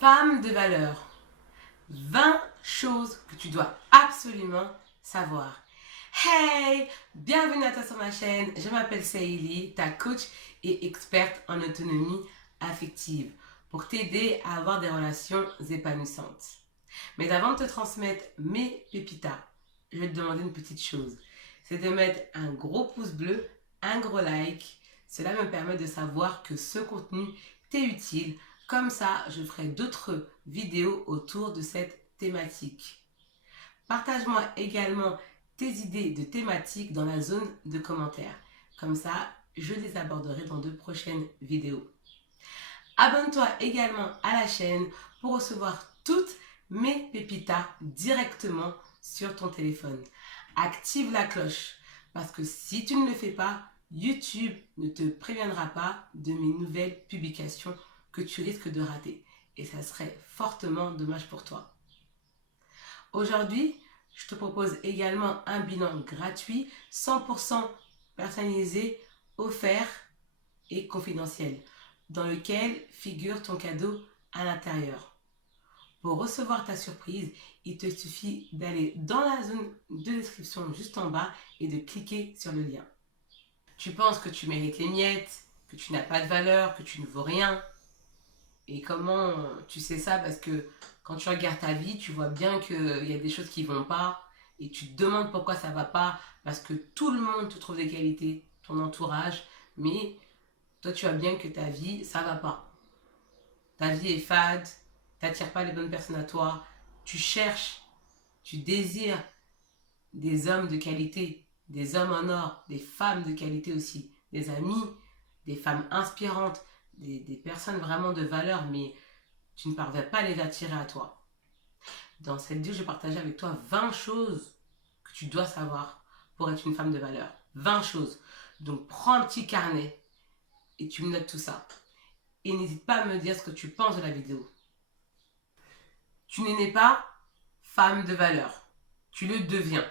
Femme de valeur, 20 choses que tu dois absolument savoir. Hey, bienvenue à toi sur ma chaîne, je m'appelle Saïli, ta coach et experte en autonomie affective pour t'aider à avoir des relations épanouissantes. Mais avant de te transmettre mes pépitas, je vais te demander une petite chose, c'est de mettre un gros pouce bleu, un gros like. Cela me permet de savoir que ce contenu t'est utile. Comme ça, je ferai d'autres vidéos autour de cette thématique. Partage-moi également tes idées de thématiques dans la zone de commentaires. Comme ça, je les aborderai dans de prochaines vidéos. Abonne-toi également à la chaîne pour recevoir toutes mes pépitas directement sur ton téléphone. Active la cloche parce que si tu ne le fais pas, YouTube ne te préviendra pas de mes nouvelles publications que tu risques de rater. Et ça serait fortement dommage pour toi. Aujourd'hui, je te propose également un bilan gratuit, 100% personnalisé, offert et confidentiel, dans lequel figure ton cadeau à l'intérieur. Pour recevoir ta surprise, il te suffit d'aller dans la zone de description juste en bas et de cliquer sur le lien. Tu penses que tu mérites les miettes, que tu n'as pas de valeur, que tu ne vaux rien. Et comment tu sais ça? Parce que quand tu regardes ta vie, tu vois bien qu'il y a des choses qui ne vont pas et tu te demandes pourquoi ça ne va pas parce que tout le monde te trouve des qualités, ton entourage, mais toi tu vois bien que ta vie, ça ne va pas. Ta vie est fade, tu n'attires pas les bonnes personnes à toi, tu cherches, tu désires des hommes de qualité, des hommes en or, des femmes de qualité aussi, des amis, des femmes inspirantes, des personnes vraiment de valeur, mais tu ne parviens pas à les attirer à toi. Dans cette vidéo, je vais partager avec toi 20 choses que tu dois savoir pour être une femme de valeur. 20 choses. Donc prends un petit carnet et tu me notes tout ça. Et n'hésite pas à me dire ce que tu penses de la vidéo. Tu n'es pas femme de valeur. Tu le deviens.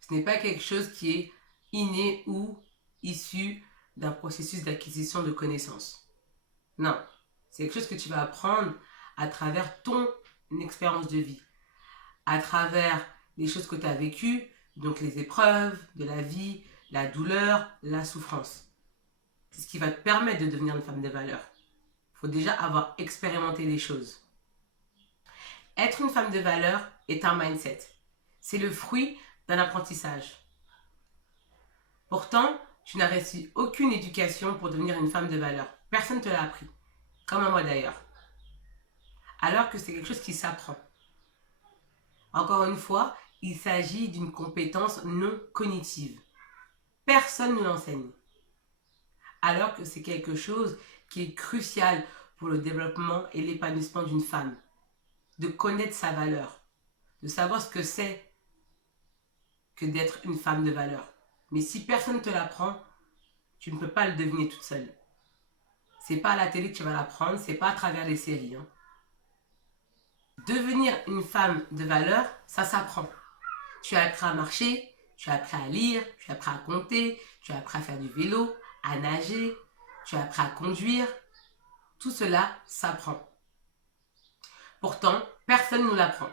Ce n'est pas quelque chose qui est inné ou issu d'un processus d'acquisition de connaissances. Non, c'est quelque chose que tu vas apprendre à travers ton expérience de vie, à travers les choses que tu as vécues, donc les épreuves de la vie, la douleur, la souffrance. C'est ce qui va te permettre de devenir une femme de valeur. Il faut déjà avoir expérimenté les choses. Être une femme de valeur est un mindset. C'est le fruit d'un apprentissage. Pourtant, tu n'as reçu aucune éducation pour devenir une femme de valeur. Personne ne te l'a appris, comme à moi d'ailleurs. Alors que c'est quelque chose qui s'apprend. Encore une fois, il s'agit d'une compétence non cognitive. Personne ne l'enseigne. Alors que c'est quelque chose qui est crucial pour le développement et l'épanouissement d'une femme. De connaître sa valeur. De savoir ce que c'est que d'être une femme de valeur. Mais si personne ne te l'apprend, tu ne peux pas le deviner toute seule. C'est pas à la télé que tu vas l'apprendre, c'est pas à travers les séries. Devenir une femme de valeur, ça s'apprend. Tu as appris à marcher, tu as appris à lire, tu as appris à compter, tu as appris à faire du vélo, à nager, tu as appris à conduire. Tout cela s'apprend. Pourtant, personne ne nous l'apprend.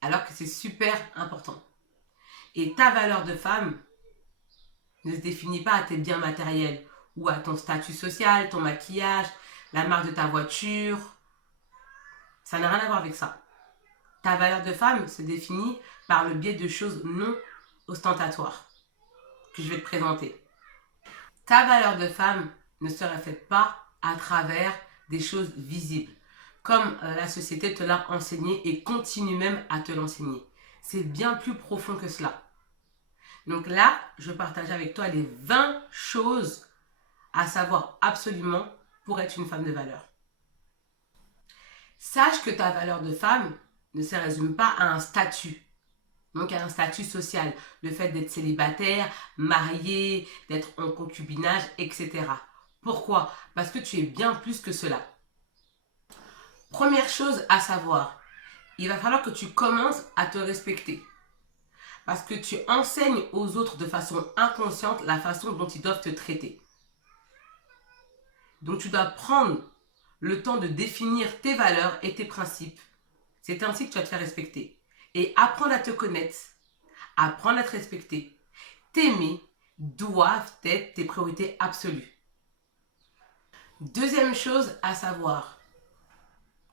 Alors que c'est super important. Et ta valeur de femme ne se définit pas à tes biens matériels ou à ton statut social, ton maquillage, la marque de ta voiture. Ça n'a rien à voir avec ça. Ta valeur de femme se définit par le biais de choses non ostentatoires que je vais te présenter. Ta valeur de femme ne se reflète pas à travers des choses visibles, comme la société te l'a enseigné et continue même à te l'enseigner. C'est bien plus profond que cela. Donc là, je partage avec toi les 20 choses à savoir absolument pour être une femme de valeur. Sache que ta valeur de femme ne se résume pas à un statut. Donc à un statut social, le fait d'être célibataire, marié, d'être en concubinage, etc. Pourquoi? Parce que tu es bien plus que cela. Première chose à savoir, il va falloir que tu commences à te respecter. Parce que tu enseignes aux autres de façon inconsciente la façon dont ils doivent te traiter. Donc tu dois prendre le temps de définir tes valeurs et tes principes. C'est ainsi que tu vas te faire respecter. Et apprendre à te connaître, apprendre à te respecter, t'aimer, doivent être tes priorités absolues. Deuxième chose à savoir,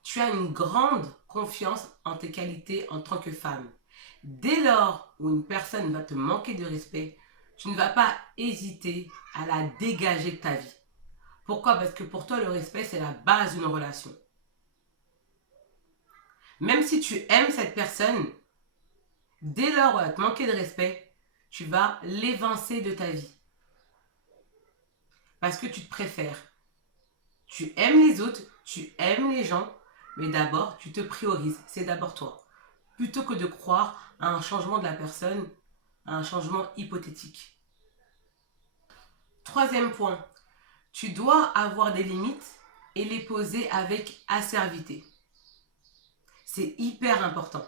tu as une grande confiance en tes qualités en tant que femme. Dès lors où une personne va te manquer de respect, tu ne vas pas hésiter à la dégager de ta vie. Pourquoi? Parce que pour toi, le respect, c'est la base d'une relation. Même si tu aimes cette personne, dès lors où elle va te manquer de respect, tu vas l'évincer de ta vie. Parce que tu te préfères. Tu aimes les autres, tu aimes les gens, mais d'abord, tu te priorises. C'est d'abord toi. Plutôt que de croire à un changement de la personne, à un changement hypothétique. Troisième point, tu dois avoir des limites et les poser avec acervité. C'est hyper important.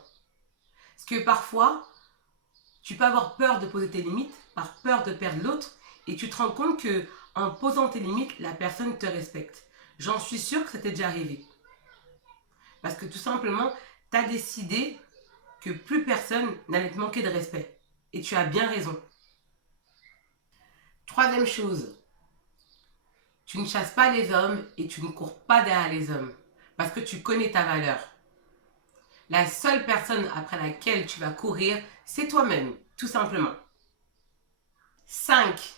Parce que parfois, tu peux avoir peur de poser tes limites, par peur de perdre l'autre, et tu te rends compte que en posant tes limites, la personne te respecte. J'en suis sûre que ça t'est déjà arrivé. Parce que tout simplement, tu as décidé que plus personne n'allait te manquer de respect. Et tu as bien raison. Troisième chose, tu ne chasses pas les hommes et tu ne cours pas derrière les hommes. Parce que tu connais ta valeur. La seule personne après laquelle tu vas courir, c'est toi-même, tout simplement. 5.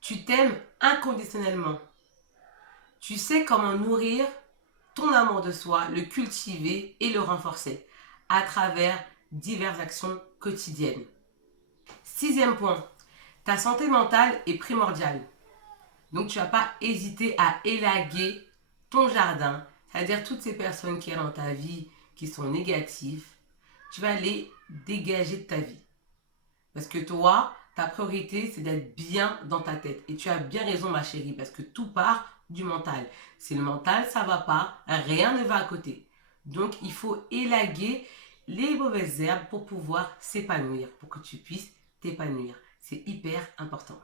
Tu t'aimes inconditionnellement. Tu sais comment nourrir ton amour de soi, le cultiver et le renforcer à travers diverses actions quotidiennes. Sixième point, ta santé mentale est primordiale. Donc tu ne vas pas hésiter à élaguer ton jardin, c'est-à-dire toutes ces personnes qui sont dans ta vie, qui sont négatives, tu vas les dégager de ta vie. Parce que toi, ta priorité, c'est d'être bien dans ta tête. Et tu as bien raison, ma chérie, parce que tout part du mental. Si le mental, ça ne va pas, rien ne va à côté. Donc, il faut élaguer les mauvaises herbes pour pouvoir s'épanouir, pour que tu puisses t'épanouir. C'est hyper important.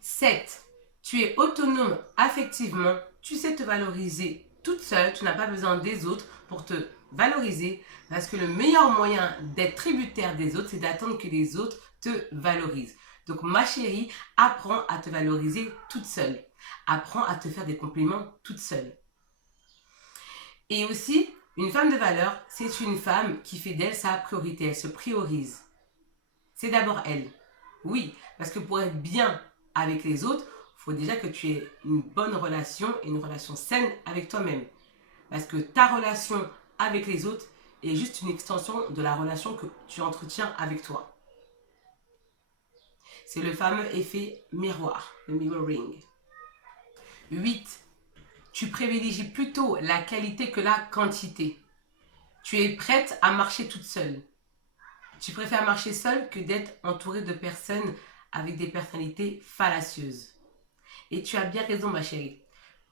7. Tu es autonome affectivement, tu sais te valoriser toute seule, tu n'as pas besoin des autres pour te valoriser, parce que le meilleur moyen d'être tributaire des autres, c'est d'attendre que les autres te valorisent. Donc ma chérie, apprends à te valoriser toute seule. Apprends à te faire des compliments toute seule. Et aussi, une femme de valeur, c'est une femme qui fait d'elle sa priorité, elle se priorise. C'est d'abord elle. Oui, parce que pour être bien avec les autres, il faut déjà que tu aies une bonne relation et une relation saine avec toi-même. Parce que ta relation avec les autres est juste une extension de la relation que tu entretiens avec toi. C'est le fameux effet miroir, le mirroring. 8. Tu privilégies plutôt la qualité que la quantité. Tu es prête à marcher toute seule. Tu préfères marcher seule que d'être entourée de personnes avec des personnalités fallacieuses. Et tu as bien raison, ma chérie.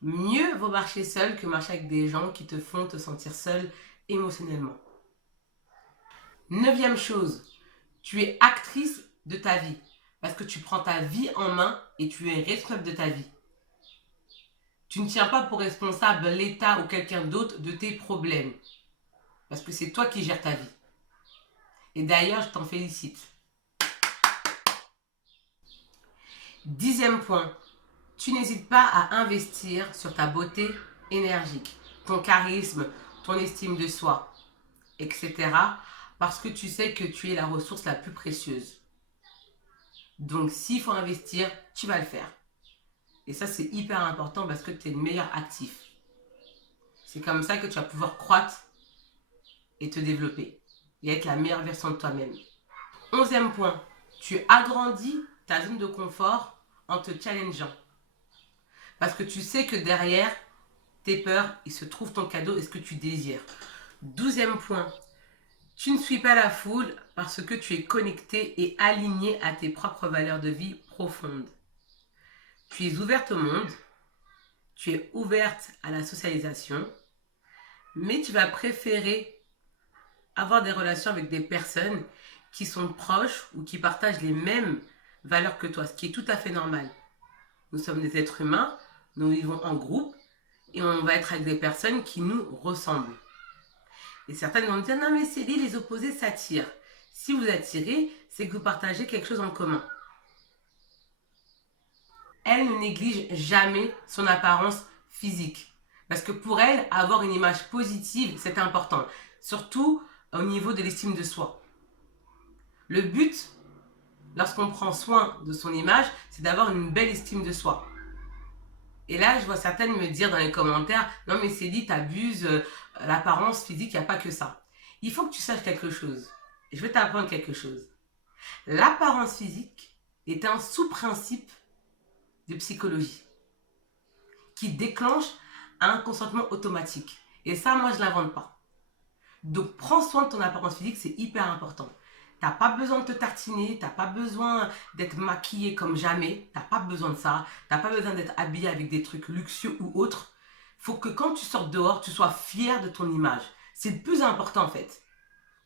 Mieux vaut marcher seule que marcher avec des gens qui te font te sentir seule émotionnellement. 9e chose, tu es actrice de ta vie. Parce que tu prends ta vie en main et tu es responsable de ta vie. Tu ne tiens pas pour responsable l'État ou quelqu'un d'autre de tes problèmes. Parce que c'est toi qui gères ta vie. Et d'ailleurs, je t'en félicite. 10e point, tu n'hésites pas à investir sur ta beauté énergique, ton charisme, ton estime de soi, etc. Parce que tu sais que tu es la ressource la plus précieuse. Donc, s'il faut investir, tu vas le faire. Et ça, c'est hyper important parce que tu es le meilleur actif. C'est comme ça que tu vas pouvoir croître et te développer et être la meilleure version de toi-même. 11e point, tu agrandis ta zone de confort en te challengeant. Parce que tu sais que derrière tes peurs, il se trouve ton cadeau et ce que tu désires. 12e point, tu ne suis pas la foule parce que tu es connecté et aligné à tes propres valeurs de vie profondes. Tu es ouverte au monde, tu es ouverte à la socialisation, mais tu vas préférer avoir des relations avec des personnes qui sont proches ou qui partagent les mêmes valeurs que toi, ce qui est tout à fait normal. Nous sommes des êtres humains, nous vivons en groupe et on va être avec des personnes qui nous ressemblent. Et certaines vont me dire, non mais Célie, les opposés s'attirent. Si vous attirez, c'est que vous partagez quelque chose en commun. Elle ne néglige jamais son apparence physique. Parce que pour elle, avoir une image positive, c'est important. Surtout au niveau de l'estime de soi. Le but, lorsqu'on prend soin de son image, c'est d'avoir une belle estime de soi. Et là, je vois certaines me dire dans les commentaires, non mais Célie, t'abuses, l'apparence physique, il n'y a pas que ça. Il faut que tu saches quelque chose. Je vais t'apprendre quelque chose. L'apparence physique est un sous-principe de psychologie qui déclenche un consentement automatique. Et ça, moi, je ne l'invente pas. Donc, prends soin de ton apparence physique, c'est hyper important. T'as pas besoin de te tartiner, t'as pas besoin d'être maquillée comme jamais, t'as pas besoin de ça, t'as pas besoin d'être habillée avec des trucs luxueux ou autres. Faut que quand tu sortes dehors, tu sois fière de ton image. C'est le plus important en fait.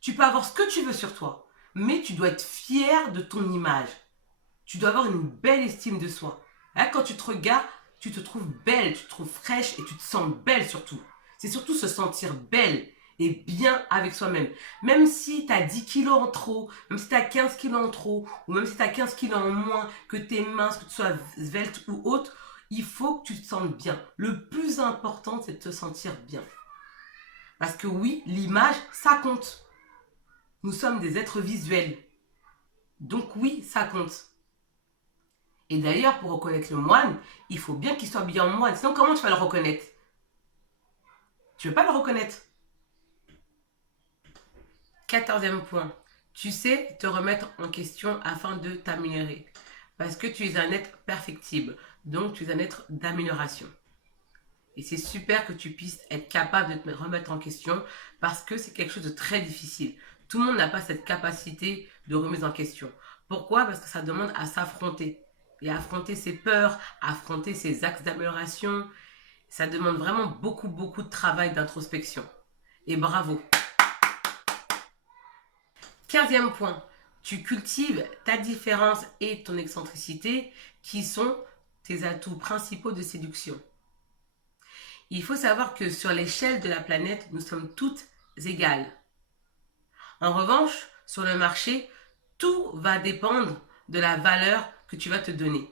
Tu peux avoir ce que tu veux sur toi, mais tu dois être fière de ton image. Tu dois avoir une belle estime de soi. Là, quand tu te regardes, tu te trouves belle, tu te trouves fraîche et tu te sens belle surtout. C'est surtout se sentir belle et bien avec soi-même. Même si tu as 10 kilos en trop, même si tu as 15 kilos en trop, ou même si tu as 15 kilos en moins, que tu es mince, que tu sois svelte ou autre, il faut que tu te sentes bien. Le plus important, c'est de te sentir bien. Parce que oui, l'image, ça compte. Nous sommes des êtres visuels. Donc oui, ça compte. Et d'ailleurs, pour reconnaître le moine, il faut bien qu'il soit bien en moine. Sinon, comment tu vas le reconnaître? Tu ne veux pas le reconnaître. 14e point. Tu sais te remettre en question afin de t'améliorer. Parce que tu es un être perfectible. Donc, tu es un être d'amélioration. Et c'est super que tu puisses être capable de te remettre en question parce que c'est quelque chose de très difficile. Tout le monde n'a pas cette capacité de remise en question. Pourquoi? Parce que ça demande à s'affronter. Et affronter ses peurs, affronter ses axes d'amélioration, ça demande vraiment beaucoup, beaucoup de travail d'introspection. Et bravo. 15e point. Tu cultives ta différence et ton excentricité qui sont tes atouts principaux de séduction. Il faut savoir que sur l'échelle de la planète, nous sommes toutes égales. En revanche, sur le marché, tout va dépendre de la valeur que tu vas te donner.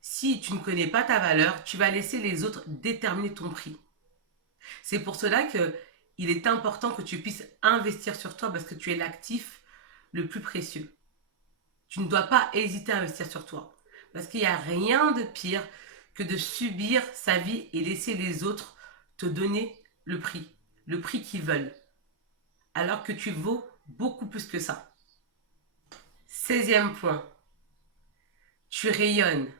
Si tu ne connais pas ta valeur, tu vas laisser les autres déterminer ton prix. C'est pour cela qu'il est important que tu puisses investir sur toi parce que tu es l'actif le plus précieux. Tu ne dois pas hésiter à investir sur toi. Parce qu'il n'y a rien de pire que de subir sa vie et laisser les autres te donner le prix qu'ils veulent. Alors que tu vaux beaucoup plus que ça. 16e point. Tu rayonnes.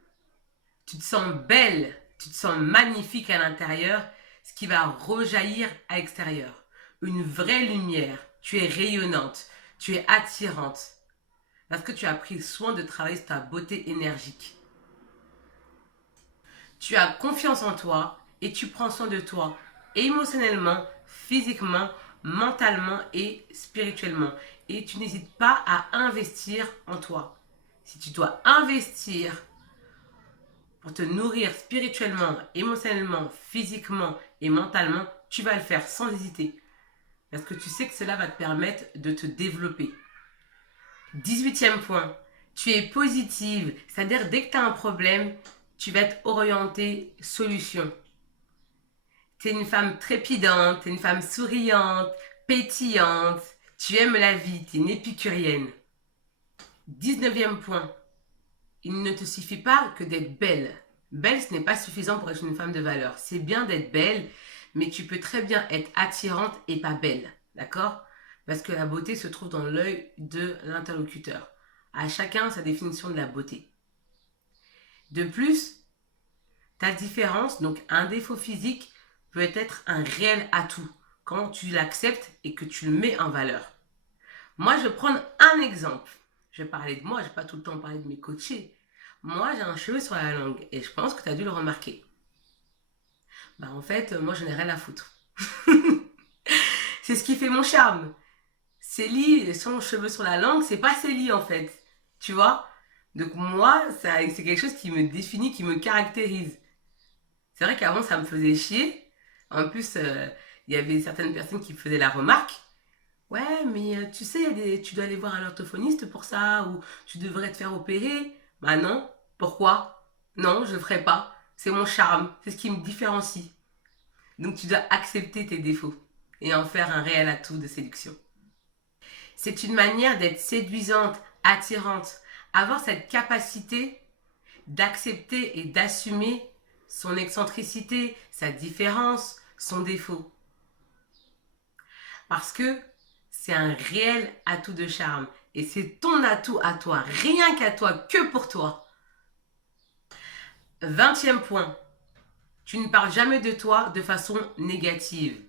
Tu te sens belle, tu te sens magnifique à l'intérieur, ce qui va rejaillir à l'extérieur. Une vraie lumière. Tu es rayonnante, tu es attirante. Parce que tu as pris soin de travailler sur ta beauté énergique. Tu as confiance en toi et tu prends soin de toi émotionnellement, physiquement, mentalement et spirituellement. Et tu n'hésites pas à investir en toi. Si tu dois investir pour te nourrir spirituellement, émotionnellement, physiquement et mentalement, tu vas le faire sans hésiter. Parce que tu sais que cela va te permettre de te développer. 18e point. Tu es positive. C'est-à-dire, dès que tu as un problème, tu vas être orientée solution. Tu es une femme trépidante, tu es une femme souriante, pétillante. Tu aimes la vie, tu es une épicurienne. 19e point. Il ne te suffit pas que d'être belle. Belle, ce n'est pas suffisant pour être une femme de valeur. C'est bien d'être belle, mais tu peux très bien être attirante et pas belle. D'accord? Parce que la beauté se trouve dans l'œil de l'interlocuteur. À chacun sa définition de la beauté. De plus, ta différence, donc un défaut physique, peut être un réel atout quand tu l'acceptes et que tu le mets en valeur. Moi, je vais prendre un exemple. Je vais parler de moi, je ne vais pas tout le temps parler de mes coachés. Moi, j'ai un cheveu sur la langue et je pense que tu as dû le remarquer. Bah, en fait, moi, je n'ai rien à foutre. C'est ce qui fait mon charme. Célie, son cheveu sur la langue, c'est pas Célie en fait. Tu vois? Donc moi, c'est quelque chose qui me définit, qui me caractérise. C'est vrai qu'avant, ça me faisait chier En plus, il y avait certaines personnes qui faisaient la remarque. Ouais, mais tu sais, tu dois aller voir un orthophoniste pour ça, ou tu devrais te faire opérer. Bah non, pourquoi? Non, je ne ferai pas. C'est mon charme, c'est ce qui me différencie. Donc tu dois accepter tes défauts et en faire un réel atout de séduction. C'est une manière d'être séduisante, attirante, avoir cette capacité d'accepter et d'assumer son excentricité, sa différence, son défaut. Parce que c'est un réel atout de charme et c'est ton atout à toi, rien qu'à toi, que pour toi. 20e point, tu ne parles jamais de toi de façon négative.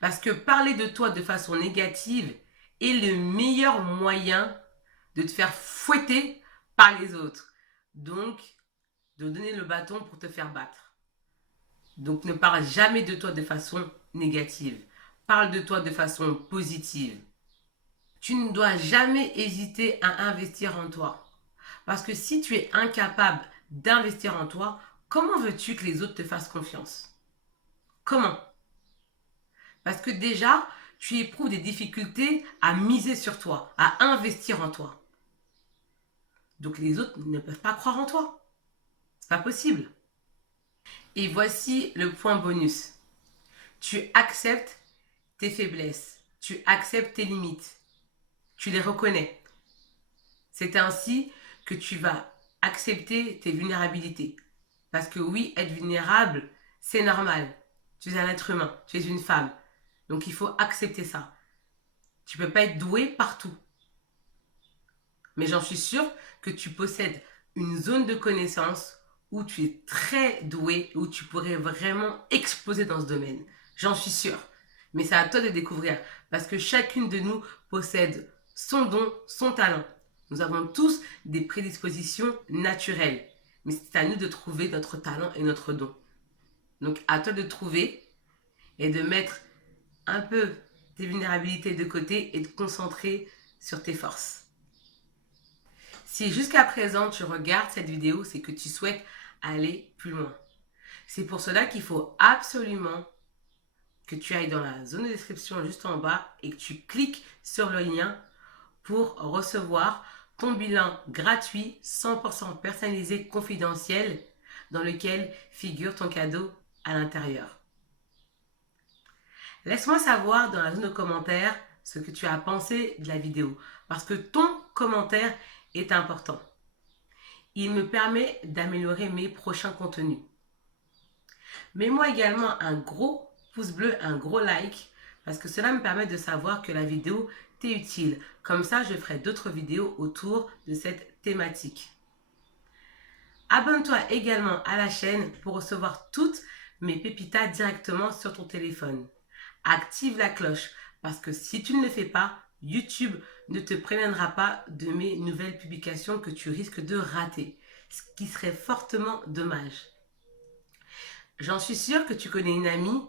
Parce que parler de toi de façon négative est le meilleur moyen de te faire fouetter par les autres. Donc, de donner le bâton pour te faire battre. Donc, ne parle jamais de toi de façon négative. Parle de toi de façon positive. Tu ne dois jamais hésiter à investir en toi. Parce que si tu es incapable d'investir en toi, comment veux-tu que les autres te fassent confiance? Comment? Parce que déjà, tu éprouves des difficultés à miser sur toi, à investir en toi. Donc les autres ne peuvent pas croire en toi. C'est pas possible. Et voici le point bonus. Tu acceptes tes faiblesses. Tu acceptes tes limites. Tu les reconnais. C'est ainsi que tu vas accepter tes vulnérabilités. Parce que oui, être vulnérable, c'est normal. Tu es un être humain, tu es une femme. Donc il faut accepter ça. Tu ne peux pas être doué partout. Mais j'en suis sûre que tu possèdes une zone de connaissance où tu es très doué, où tu pourrais vraiment exploser dans ce domaine. J'en suis sûre. Mais c'est à toi de découvrir parce que chacune de nous possède son don, son talent. Nous avons tous des prédispositions naturelles. Mais c'est à nous de trouver notre talent et notre don. Donc à toi de trouver et de mettre un peu tes vulnérabilités de côté et de te concentrer sur tes forces. Si jusqu'à présent tu regardes cette vidéo, c'est que tu souhaites aller plus loin. C'est pour cela qu'il faut absolument que tu ailles dans la zone de description juste en bas et que tu cliques sur le lien pour recevoir ton bilan gratuit, 100% personnalisé, confidentiel, dans lequel figure ton cadeau à l'intérieur. Laisse-moi savoir dans la zone de commentaires ce que tu as pensé de la vidéo, parce que ton commentaire est important. Il me permet d'améliorer mes prochains contenus. Mets-moi également un gros pouce bleu, un gros like, parce que cela me permet de savoir que la vidéo t'est utile. Comme ça, je ferai d'autres vidéos autour de cette thématique. Abonne-toi également à la chaîne pour recevoir toutes mes pépitas directement sur ton téléphone. Active la cloche, parce que si tu ne le fais pas, YouTube ne te préviendra pas de mes nouvelles publications que tu risques de rater, ce qui serait fortement dommage. J'en suis sûre que tu connais une amie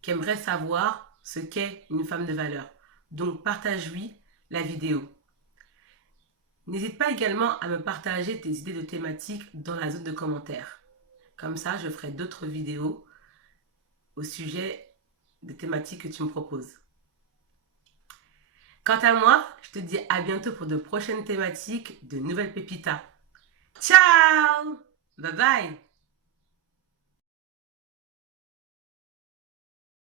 qui aimerait savoir ce qu'est une femme de valeur. Donc partage-lui la vidéo. N'hésite pas également à me partager tes idées de thématiques dans la zone de commentaires. Comme ça, je ferai d'autres vidéos au sujet des thématiques que tu me proposes. Quant à moi, je te dis à bientôt pour de prochaines thématiques, de nouvelles pépitas. Ciao! Bye bye!